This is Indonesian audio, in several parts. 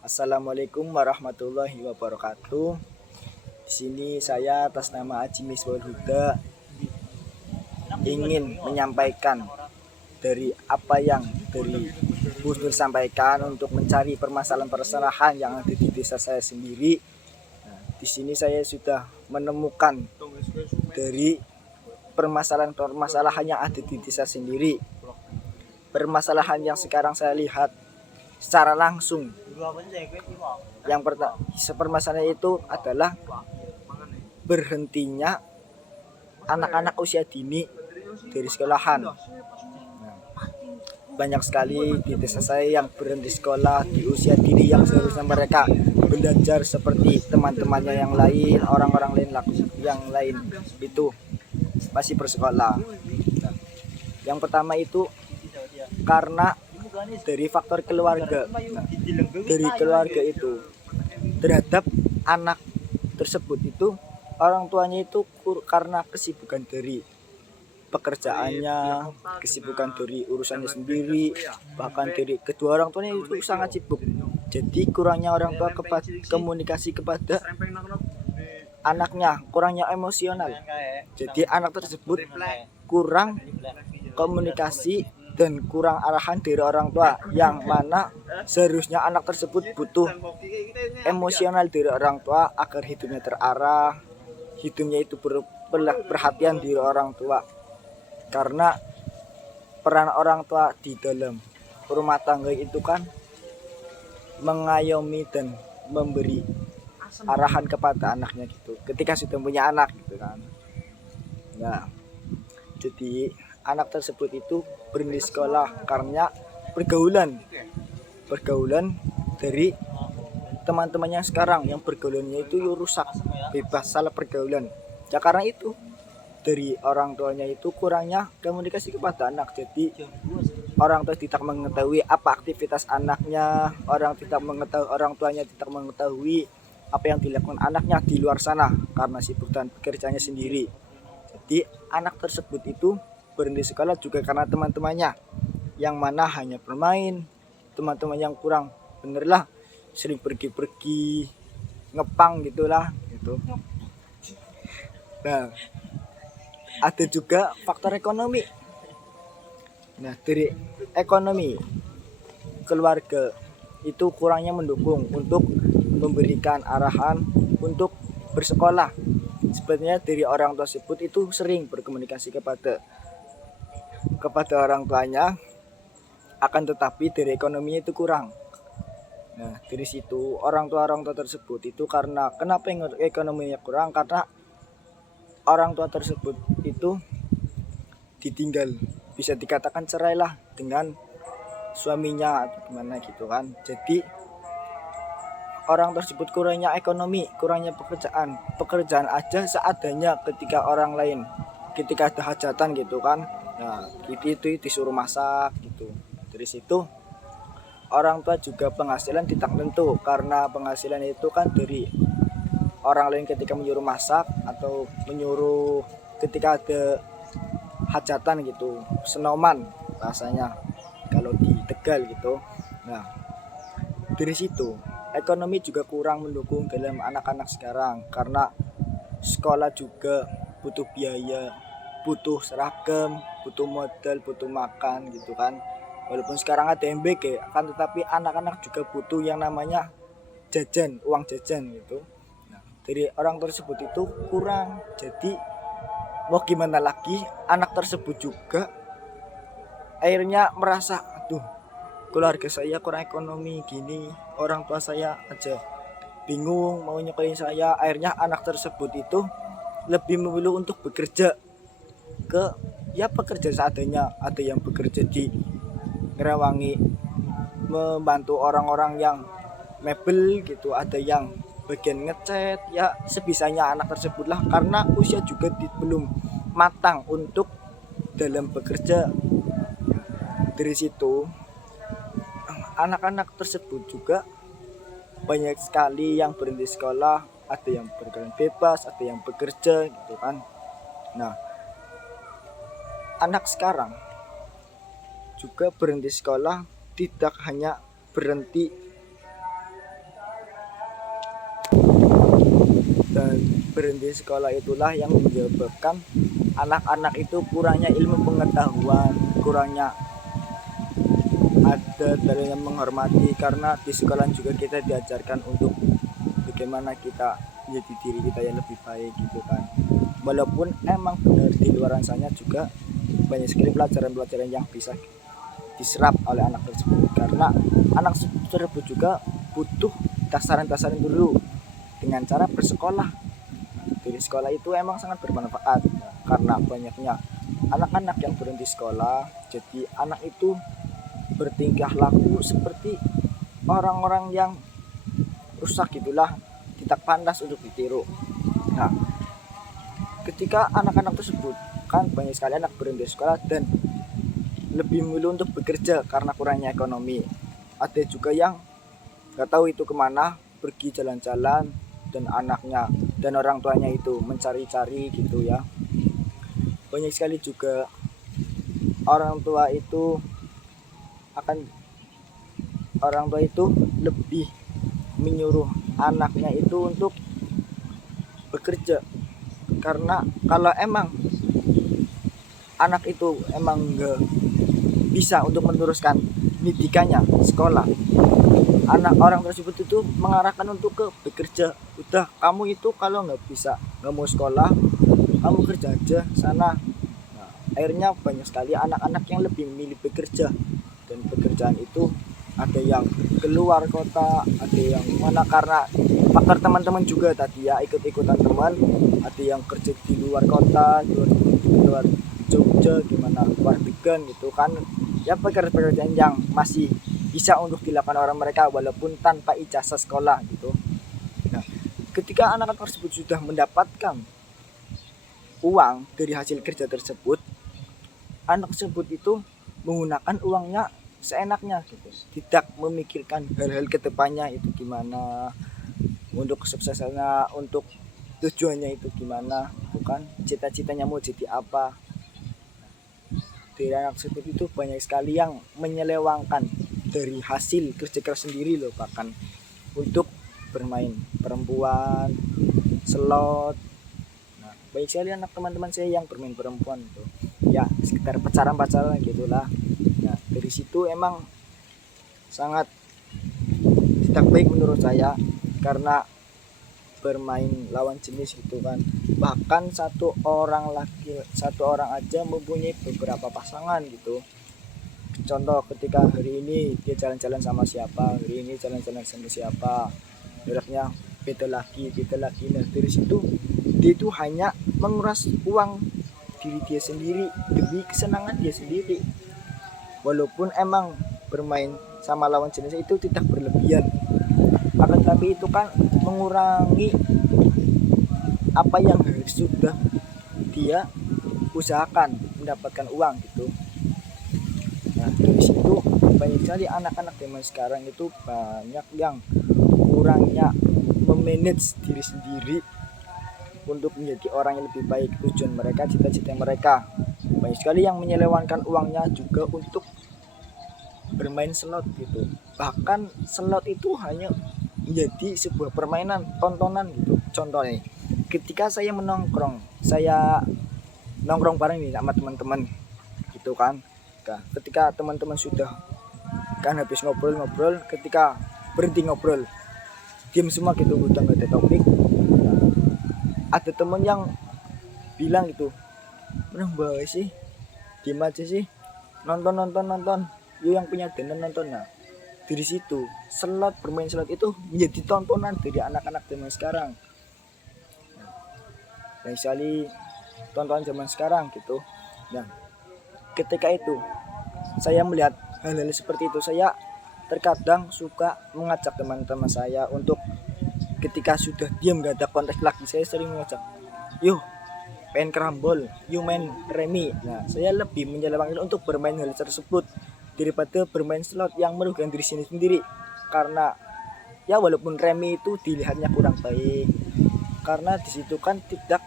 Assalamualaikum warahmatullahi wabarakatuh. Di sini saya atas nama Aji Misbahul Huda ingin menyampaikan dari apa yang dari Gus Dur sampaikan untuk mencari permasalahan-permasalahan yang ada di desa saya sendiri. Di sini saya sudah menemukan dari permasalahan-permasalahan yang ada di desa sendiri. Permasalahan yang sekarang saya lihat secara langsung, yang pertama permasalahan itu adalah berhentinya anak-anak usia dini dari sekolahan. Banyak sekali di desa saya yang berhenti sekolah di usia dini yang seharusnya mereka belajar seperti teman-temannya yang lain, orang-orang lain yang lain itu masih bersekolah. Yang pertama itu karena dari faktor keluarga. Dari keluarga itu terhadap anak tersebut itu orang tuanya itu karena kesibukan dari pekerjaannya, kesibukan dari urusannya sendiri, bahkan dari kedua orang tuanya itu sangat sibuk. Jadi kurangnya orang tua komunikasi kepada anaknya, kurangnya emosional. Jadi anak tersebut kurang komunikasi dan kurang arahan dari orang tua, yang mana seharusnya anak tersebut butuh emosional dari orang tua agar hidupnya terarah, hidupnya itu perhatian dari orang tua. Karena peran orang tua di dalam rumah tangga itu kan mengayomi dan memberi arahan kepada anaknya gitu, ketika sudah punya anak gitu kan. Nah, jadi anak tersebut itu berhenti sekolah karena pergaulan dari teman-temannya sekarang, yang pergaulannya itu rusak, bebas salah pergaulan. Ya karena itu dari orang tuanya itu kurangnya komunikasi kepada anak. Jadi orang tua tidak mengetahui apa aktivitas anaknya, orang tuanya tidak mengetahui apa yang dilakukan anaknya di luar sana karena sibuk dan pekerjaannya sendiri. Jadi anak tersebut itu berhenti sekolah juga karena teman-temannya yang mana hanya bermain, teman-teman yang kurang bener lah, sering pergi-pergi ngepang gitulah gitu. Nah, ada juga faktor ekonomi. Nah, dari ekonomi keluarga itu kurangnya mendukung untuk memberikan arahan untuk bersekolah. Sebenarnya dari orang tersebut itu sering berkomunikasi kepada orang tuanya, akan tetapi dari ekonominya itu kurang. Nah, dari situ orang tua tersebut itu karena kenapa ekonominya kurang, karena orang tua tersebut itu ditinggal, bisa dikatakan cerai lah dengan suaminya atau gimana gitu kan. Jadi orang tersebut kurangnya ekonomi, kurangnya pekerjaan aja seadanya ketika orang lain, ketika ada hajatan gitu kan. Nah, itu disuruh masak gitu. Dari situ orang tua juga penghasilan tidak tentu, karena penghasilan itu kan dari orang lain ketika menyuruh masak atau menyuruh ketika ada hajatan gitu, senoman rasanya kalau di Tegal gitu. Nah, dari situ ekonomi juga kurang mendukung dalam anak-anak sekarang, karena sekolah juga butuh biaya, butuh seragam, butuh modal, butuh makan gitu kan. Walaupun sekarang ada MBG, akan tetapi anak-anak juga butuh yang namanya jajan, uang jajan gitu. Nah, dari orang tersebut itu kurang. Jadi mau gimana lagi, anak tersebut juga akhirnya merasa, aduh, keluarga saya kurang ekonomi gini, orang tua saya aja bingung mau nyekolahin saya. Akhirnya anak tersebut itu lebih memilih untuk bekerja ke pekerja seadanya. Ada yang bekerja di ngerawangi, membantu orang-orang yang mebel gitu, ada yang bagian ngecat, ya sebisanya anak tersebut lah, karena usia juga belum matang untuk dalam bekerja. Dari situ anak-anak tersebut juga banyak sekali yang berhenti sekolah, ada yang berjalan bebas, ada yang bekerja gitu kan. Nah, anak sekarang juga berhenti sekolah tidak hanya berhenti dan berhenti sekolah itulah yang menyebabkan anak-anak itu kurangnya ilmu pengetahuan, kurangnya ada dalam menghormati, karena di sekolah juga kita diajarkan untuk bagaimana kita menjadi diri kita yang lebih baik gitu kan. Walaupun emang benar di luar sana juga banyak sekali pelajaran-pelajaran yang bisa diserap oleh anak tersebut, karena anak tersebut juga butuh dasaran-dasaran dulu dengan cara bersekolah. Dari sekolah itu emang sangat bermanfaat karena banyaknya anak-anak yang berhenti sekolah, jadi anak itu bertingkah laku seperti orang-orang yang rusak gitulah, tidak pantas untuk ditiru. Nah, ketika anak-anak tersebut kan banyak sekali anak berhenti sekolah dan lebih memilih untuk bekerja karena kurangnya ekonomi. Ada juga yang nggak tahu itu kemana, pergi jalan-jalan dan anaknya dan orang tuanya itu mencari-cari gitu ya. Banyak sekali juga orang tua itu lebih menyuruh anaknya itu untuk bekerja, karena kalau emang anak itu emang nggak bisa untuk meneruskan pendidikannya sekolah, anak orang tersebut itu mengarahkan untuk ke bekerja. Udah, kamu itu kalau nggak mau sekolah, kamu kerja aja sana. Nah, akhirnya banyak sekali anak-anak yang lebih memilih bekerja, dan pekerjaan itu ada yang keluar kota, ada yang mana karena faktor teman-teman juga tadi ya, ikut-ikutan teman, ada yang kerja di luar kota, di luar Jogja, gimana luar Degan gitu kan ya, pekerjaan yang masih bisa untuk dilakukan orang mereka walaupun tanpa ijazah sekolah gitu. Nah, ketika anak-anak tersebut sudah mendapatkan uang dari hasil kerja tersebut, anak tersebut itu menggunakan uangnya seenaknya gitu, tidak memikirkan hal-hal kedepannya itu gimana, untuk kesuksesannya, untuk tujuannya itu gimana, bukan cita-citanya mau jadi apa. Dari anak tersebut itu banyak sekali yang menyelewangkan dari hasil kerja keras sendiri loh, bahkan untuk bermain perempuan, slot. Nah, banyak sekali anak teman-teman saya yang bermain perempuan itu ya, sekitar pacaran gitulah. Nah, dari situ emang sangat tidak baik menurut saya, karena bermain lawan jenis gitu kan, bahkan satu orang aja mempunyai beberapa pasangan gitu. Contoh, ketika hari ini dia jalan-jalan sama siapa, hari ini jalan-jalan sama siapa, besoknya beda lagi. Nah, dari situ dia itu hanya menguras uang diri dia sendiri demi kesenangan dia sendiri, walaupun emang bermain sama lawan jenis itu tidak berlebihan, akan tapi itu kan mengurangi apa yang sudah dia usahakan mendapatkan uang gitu. Nah, dari situ banyak sekali anak-anak zaman sekarang itu banyak yang kurangnya memanage diri sendiri untuk menjadi orang yang lebih baik, tujuan mereka, cita-cita mereka. Banyak sekali yang menyelewengkan uangnya juga untuk bermain slot gitu. Bahkan slot itu hanya menjadi sebuah permainan tontonan gitu. Contohnya, ketika saya nongkrong bareng nih sama teman-teman gitu kan. Ketika teman-teman sudah kan habis ngobrol, ketika berhenti ngobrol, diam semua gitu, udah nggak ada topik. Nah, ada teman yang bilang gitu, "Menang bae sih, diam aja sih, nonton, yuk yang punya dana nonton." Nah, dari situ bermain slot itu menjadi tontonan dari anak-anak zaman sekarang. Nah, sekali tontonan zaman sekarang gitu. Nah, ketika itu saya melihat hal-hal seperti itu, saya terkadang suka mengajak teman-teman saya untuk ketika sudah diam gak ada konteks lagi, saya sering mengajak, yuk main kerambol, yuk main remi. Nah, saya lebih menyelewengkan untuk bermain hal tersebut daripada bermain slot yang merugikan diri sendiri. Karena ya walaupun remi itu dilihatnya kurang baik, karena disitu kan tidak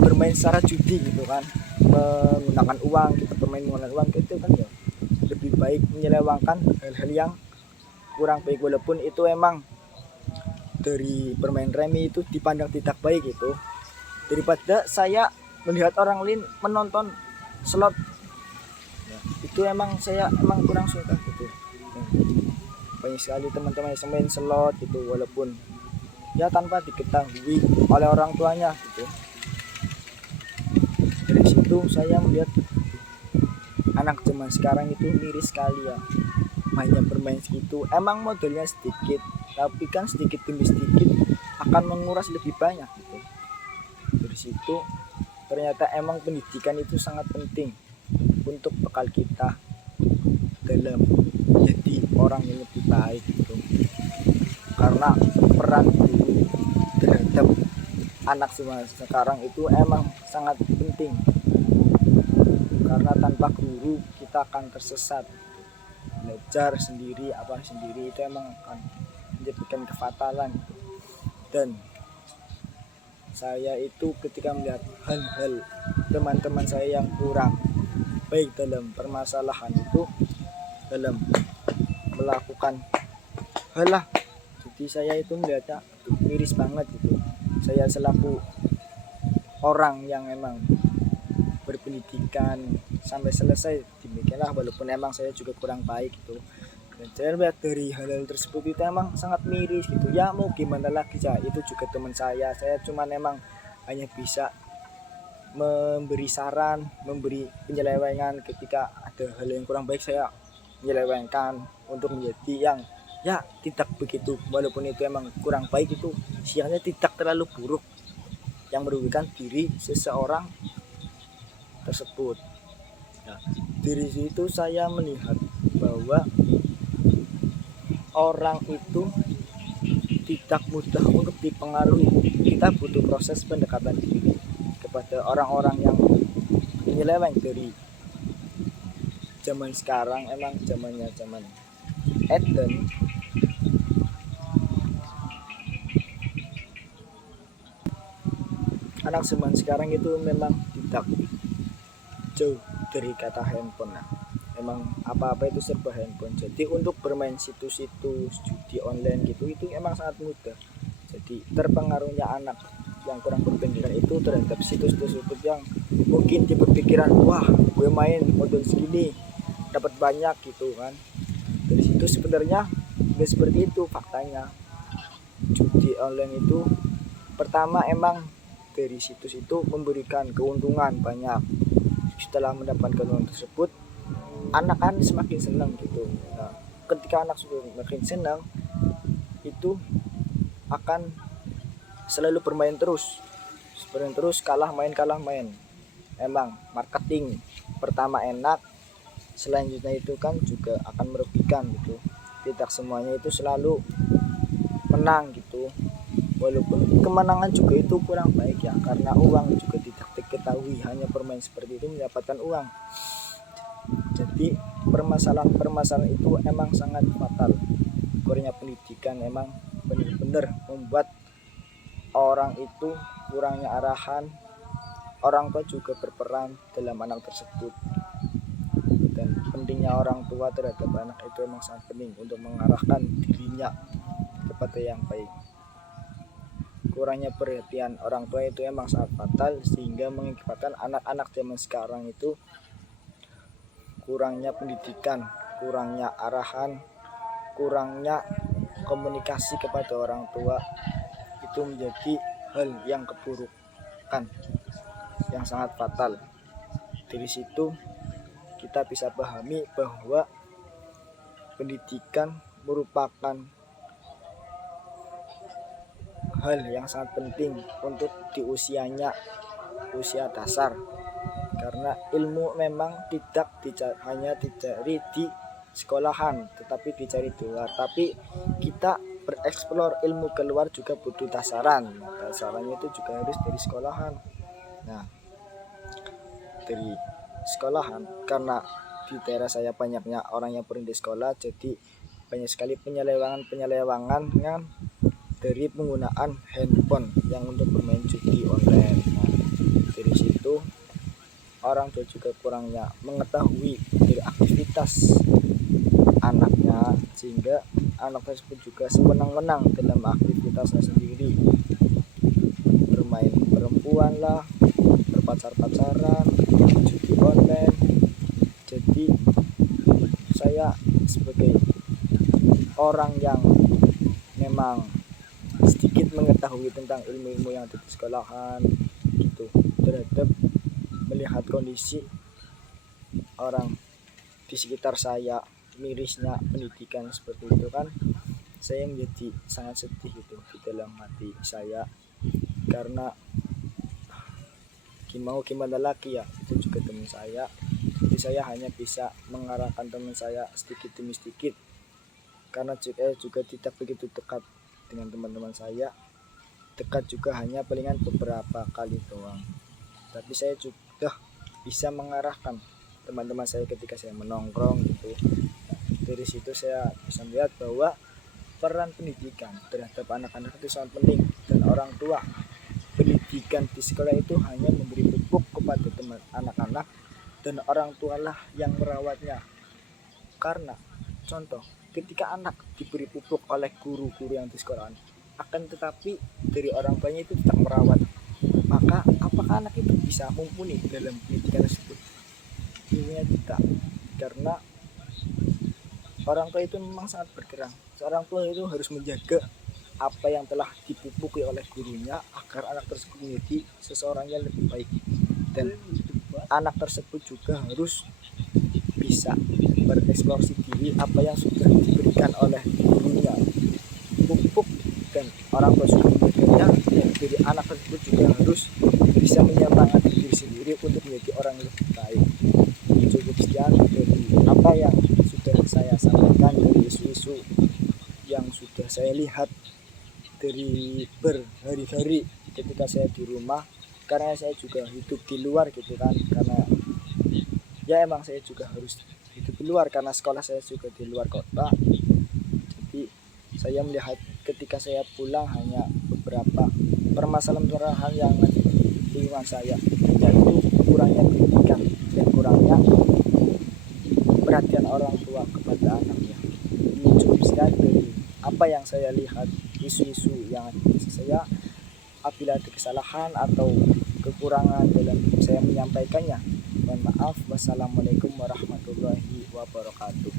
bermain secara judi gitu kan, menggunakan uang, kita bermain menggunakan uang gitu kan ya. Lebih baik menyelewengkan hal-hal yang kurang baik, walaupun itu emang dari bermain remi itu dipandang tidak baik gitu, daripada saya melihat orang lain menonton slot. Nah, itu emang saya emang kurang suka gitu. Nah, banyak sekali teman-teman yang main slot gitu walaupun ya tanpa diketahui oleh orang tuanya gitu. Dari situ saya melihat anak zaman sekarang itu miris sekali ya, hanya bermain segitu. Emang modalnya sedikit, tapi kan sedikit demi sedikit akan menguras lebih banyak gitu. Dari situ ternyata emang pendidikan itu sangat penting untuk bekal kita dalam jadi orang yang lebih baik gitu. Karena peran guru terhadap anak sekarang itu emang sangat penting, karena tanpa guru kita akan tersesat. Belajar sendiri apa sendiri itu emang akan menyebabkan kefatalan. Dan saya itu ketika melihat hal-hal teman-teman saya yang kurang baik dalam permasalahan itu, dalam melakukan hal lah, jadi saya itu melihatnya miris banget gitu. Saya selaku orang yang emang berpendidikan sampai selesai demikianlah, walaupun emang saya juga kurang baik gitu. Dan saya lihat dari hal-hal tersebut itu emang sangat miris gitu. Ya mau gimana lagi ya, itu juga teman saya cuman emang hanya bisa memberi saran, memberi penyelewengan ketika ada hal yang kurang baik. Saya menyelewengkan untuk menjadi yang ya tidak begitu, walaupun itu emang kurang baik itu siangnya tidak terlalu buruk yang merugikan diri seseorang tersebut. Nah, dari situ saya melihat bahwa orang itu tidak mudah untuk dipengaruhi. Kita butuh proses pendekatan diri kepada orang-orang yang menyeleweng. Dari zaman sekarang emang zamannya zaman Eden, anak zaman sekarang itu memang tidak jauh dari kata handphone. Nah, emang apa-apa itu serba handphone. Jadi untuk bermain situs-situs judi online gitu itu emang sangat mudah. Jadi terpengaruhnya anak yang kurang berpendidikan itu terhadap situs tersebut yang mungkin dia berpikiran, wah gue main modal segini dapat banyak gitu kan. Dari situ sebenarnya nggak seperti itu faktanya. Judi online itu pertama emang dari situs itu memberikan keuntungan banyak. Setelah mendapatkan keuntungan tersebut, anak kan semakin senang gitu. Nah, ketika anak sudah semakin senang, itu akan selalu bermain terus, kalah main. Emang marketing pertama enak, selanjutnya itu kan juga akan merugikan gitu. Tidak semuanya itu selalu menang gitu. Walaupun kemenangan juga itu kurang baik ya, karena uang juga tidak diketahui, hanya bermain seperti itu mendapatkan uang. Jadi permasalahan itu emang sangat fatal. Kurangnya pendidikan emang benar-benar membuat orang itu kurangnya arahan. Orang tua juga berperan dalam anak tersebut, dan pentingnya orang tua terhadap anak itu emang sangat penting untuk mengarahkan dirinya kepada yang baik. Kurangnya perhatian orang tua itu emang sangat fatal, sehingga mengakibatkan anak-anak zaman sekarang itu kurangnya pendidikan, kurangnya arahan, kurangnya komunikasi kepada orang tua. Itu menjadi hal yang keburukan yang sangat fatal. Dari situ kita bisa pahami bahwa pendidikan merupakan hal yang sangat penting untuk di usia dasar, karena ilmu memang tidak hanya dicari di sekolahan, tetapi dicari di luar. Tapi kita bereksplor ilmu keluar juga butuh dasarannya itu juga harus dari sekolahan. Nah, dari sekolahan, karena di daerah saya banyaknya orang yang berhenti sekolah, jadi banyak sekali penyelewangan kan dari penggunaan handphone yang untuk bermain judi online. Nah, dari situ orang tua juga kurangnya mengetahui dari aktivitas anaknya, sehingga anak tersebut juga sewenang-wenang dalam aktivitasnya sendiri, bermain perempuan lah, berpacar-pacaran, judi online. Jadi saya sebagai orang yang memang sedikit mengetahui tentang ilmu-ilmu yang ada di sekolahan gitu, terhadap melihat kondisi orang di sekitar saya, mirisnya pendidikan seperti itu kan, saya menjadi sangat sedih itu di dalam hati saya. Karena mau gimana lagi ya, itu juga teman saya, jadi saya hanya bisa mengarahkan teman saya sedikit demi sedikit, karena juga tidak begitu dekat dengan teman-teman saya. Dekat juga hanya palingan beberapa kali doang, tapi saya juga bisa mengarahkan teman-teman saya ketika saya menongkrong gitu. Nah, dari situ saya bisa melihat bahwa peran pendidikan terhadap anak-anak itu sangat penting, dan orang tua pendidikan di sekolah itu hanya memberi pupuk kepada teman anak-anak, dan orang tualah yang merawatnya. Karena contoh, ketika anak diberi pupuk oleh guru-guru yang di sekolah, akan tetapi dari orang tuanya itu tidak merawat, maka apakah anak itu bisa mumpuni dalam pendidikan tersebut? Tentunya tidak, karena orang tua itu memang sangat bergerak. Seorang tua itu harus menjaga apa yang telah dipupuki oleh gurunya agar anak tersebut menjadi seseorang yang lebih baik, dan anak tersebut juga harus bisa bereksplorasi diri apa yang sudah diberikan oleh gurunya, pupuk, dan orang tua sudah memberikannya. Jadi anak tersebut juga harus bisa menyemangati diri sendiri untuk menjadi orang yang lebih baik. Cukup sekian dari apa yang sudah saya sampaikan, dari isu-isu yang sudah saya lihat dari berhari-hari ketika saya di rumah, karena saya juga hidup di luar gitu kan, karena ya emang saya juga harus hidup di luar karena sekolah saya juga di luar kota. Jadi saya melihat ketika saya pulang hanya beberapa permasalahan yang ada di lingkungan saya, yaitu kurangnya pendidikan dan kurangnya perhatian orang tua kepada anaknya. Ini cukup sekian dari apa yang saya lihat, isu-isu yang ada di saya. Apabila ada kesalahan atau kekurangan dalam saya menyampaikannya, mohon maaf. Wassalamualaikum warahmatullahi wabarakatuh.